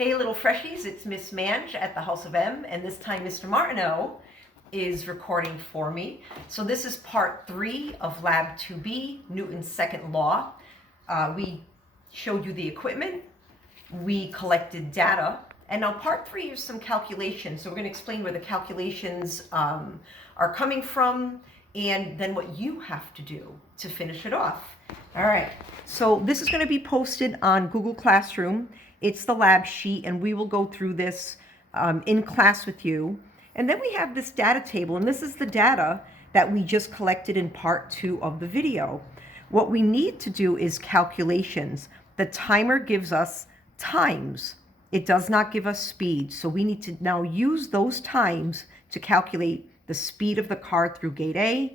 Hey little freshies, it's Miss Mange at the House of M, and this time Mr. Martineau is recording for me. So this is part 3 of Lab 2B, Newton's second law. We showed you the equipment, we collected data, and now part 3 is some calculations. So we're going to explain where the calculations are coming from, and then what you have to do to finish it off. All right, so this is going to be posted on Google Classroom. It's the lab sheet, and we will go through this in class with you. And then we have this data table, and this is the data that we just collected in part 2 of the video. What we need to do is calculations. The timer gives us times. It does not give us speed. So we need to now use those times to calculate the speed of the car through gate A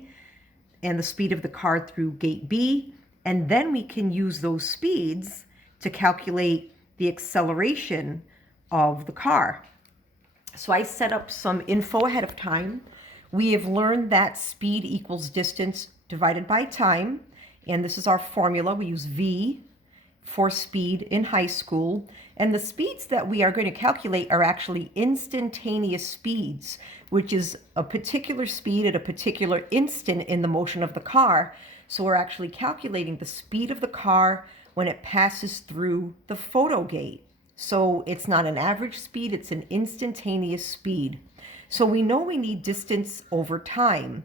and the speed of the car through gate B. And then we can use those speeds to calculate the acceleration of the car. So I set up some info ahead of time. We have learned that speed equals distance divided by time. And this is our formula. We use V for speed in high school. And the speeds that we are going to calculate are actually instantaneous speeds, which is a particular speed at a particular instant in the motion of the car. So we're actually calculating the speed of the car when it passes through the photo gate. So it's not an average speed, it's an instantaneous speed. So we know we need distance over time.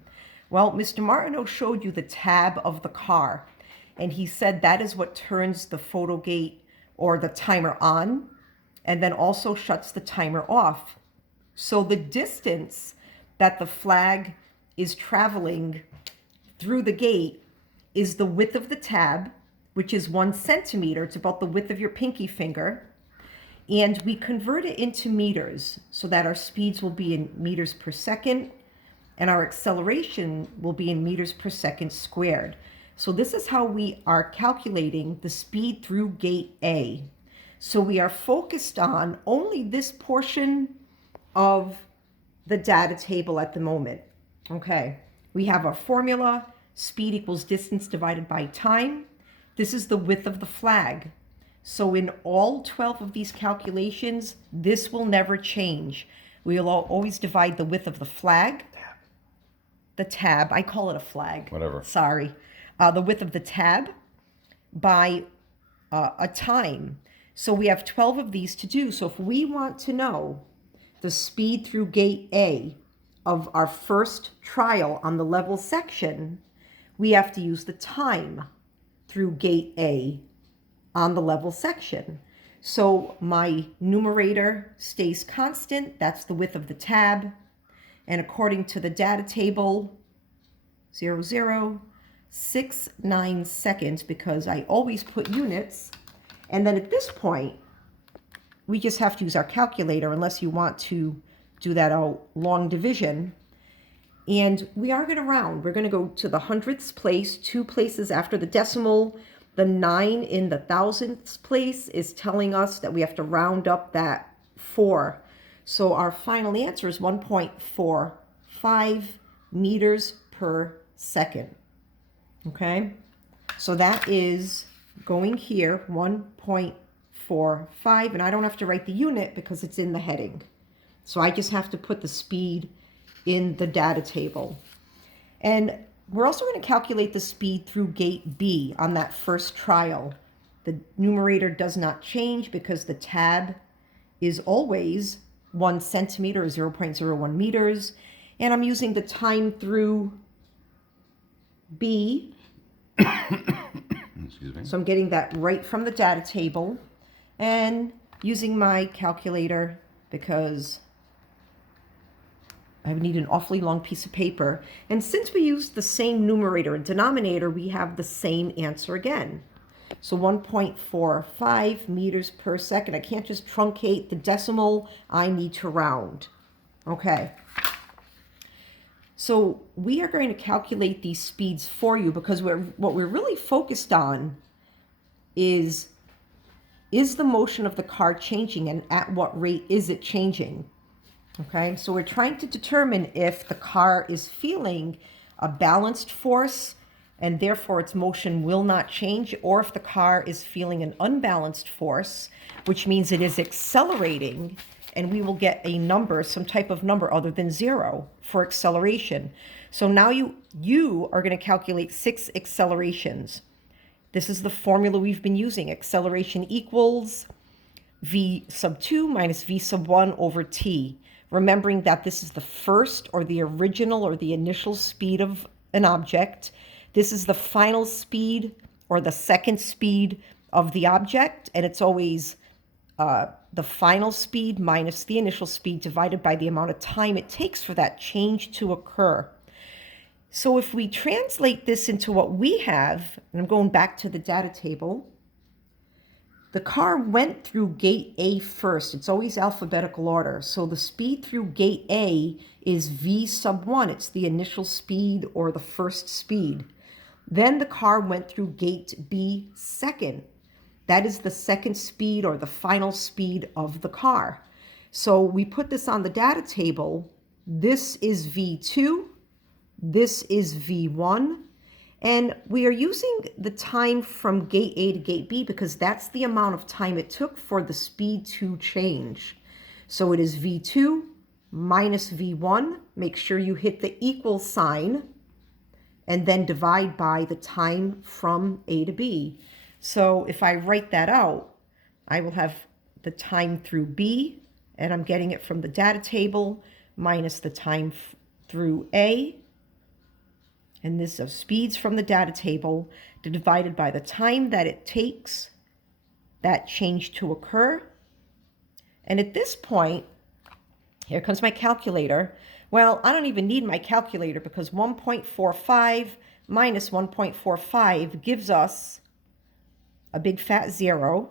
Well, Mr. Martineau showed you the tab of the car, and he said that is what turns the photo gate or the timer on, and then also shuts the timer off. So the distance that the flag is traveling through the gate is the width of the tab, which is 1 centimeter. It's about the width of your pinky finger. And we convert it into meters so that our speeds will be in meters per second and our acceleration will be in meters per second squared. So this is how we are calculating the speed through gate A. So we are focused on only this portion of the data table at the moment. Okay, we have our formula, speed equals distance divided by time. This is the width of the flag. So in all 12 of these calculations, this will never change. We will always divide the width of the flag, the tab, I call it a flag. Whatever. Sorry. The width of the tab by a time. So we have 12 of these to do. So if we want to know the speed through gate A of our first trial on the level section, we have to use the time through gate A on the level section. So my numerator stays constant. That's the width of the tab. And according to the data table, 0069 seconds, because I always put units. And then at this point, we just have to use our calculator unless you want to do that out long division. And we are going to round. We're going to go to the hundredths place, 2 places after the decimal. The 9 in the thousandths place is telling us that we have to round up that 4. So our final answer is 1.45 meters per second. Okay, so that is going here, 1.45, and I don't have to write the unit because it's in the heading. So I just have to put the speed in the data table. And we're also going to calculate the speed through gate B on that first trial. The numerator does not change because the tab is always 1 centimeter or 0.01 meters. And I'm using the time through B. Excuse me. So I'm getting that right from the data table and using my calculator because I need an awfully long piece of paper. And since we use the same numerator and denominator, we have the same answer again. So 1.45 meters per second. I can't just truncate the decimal. I need to round. Okay. So we are going to calculate these speeds for you because what we're really focused on is the motion of the car changing and at what rate is it changing? Okay, so we're trying to determine if the car is feeling a balanced force and therefore its motion will not change, or if the car is feeling an unbalanced force, which means it is accelerating, and we will get a number, some type of number other than 0 for acceleration. So now you are going to calculate 6 accelerations. This is the formula we've been using. Acceleration equals v sub 2 minus v sub 1 over t. Remembering that this is the first or the original or the initial speed of an object. This is the final speed or the second speed of the object, and it's always the final speed minus the initial speed divided by the amount of time it takes for that change to occur. So if we translate this into what we have, and I'm going back to the data table, the car went through gate A first. It's always alphabetical order. So the speed through gate A is v sub 1. It's the initial speed or the first speed. Then the car went through gate B second. That is the second speed or the final speed of the car. So we put this on the data table. This is V2. This is V1. And we are using the time from gate A to gate B because that's the amount of time it took for the speed to change. So it is V2 minus V1. Make sure you hit the equal sign and then divide by the time from A to B. So if I write that out, I will have the time through B, and I'm getting it from the data table, minus the time through A, and this of speeds from the data table, divided by the time that it takes that change to occur. And at this point, here comes my calculator. Well, I don't even need my calculator because 1.45 minus 1.45 gives us a big fat 0.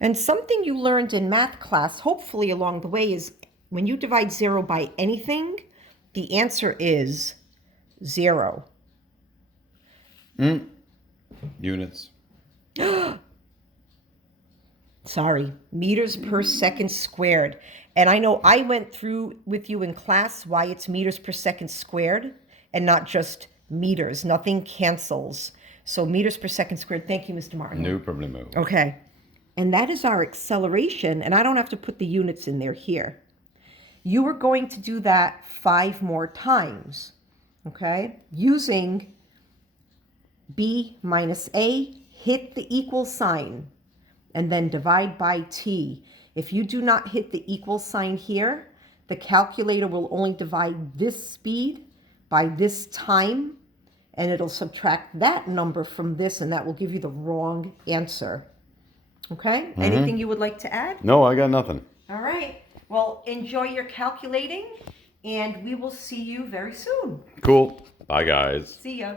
And something you learned in math class, hopefully along the way, is when you divide 0 by anything, the answer is 0. Units. Sorry, meters per second squared. And I know I went through with you in class why it's meters per second squared and not just meters. Nothing cancels. So meters per second squared. Thank you, Mr. Martin. No problemo. Okay. And that is our acceleration. And I don't have to put the units in there here. You are going to do that 5 more times. Okay. Using B minus A, hit the equal sign, and then divide by T. If you do not hit the equal sign here, the calculator will only divide this speed by this time, and it'll subtract that number from this, and that will give you the wrong answer. Okay? Anything you would like to add? No, I got nothing. All right. Well, enjoy your calculating, and we will see you very soon. Cool. Bye, guys. See ya.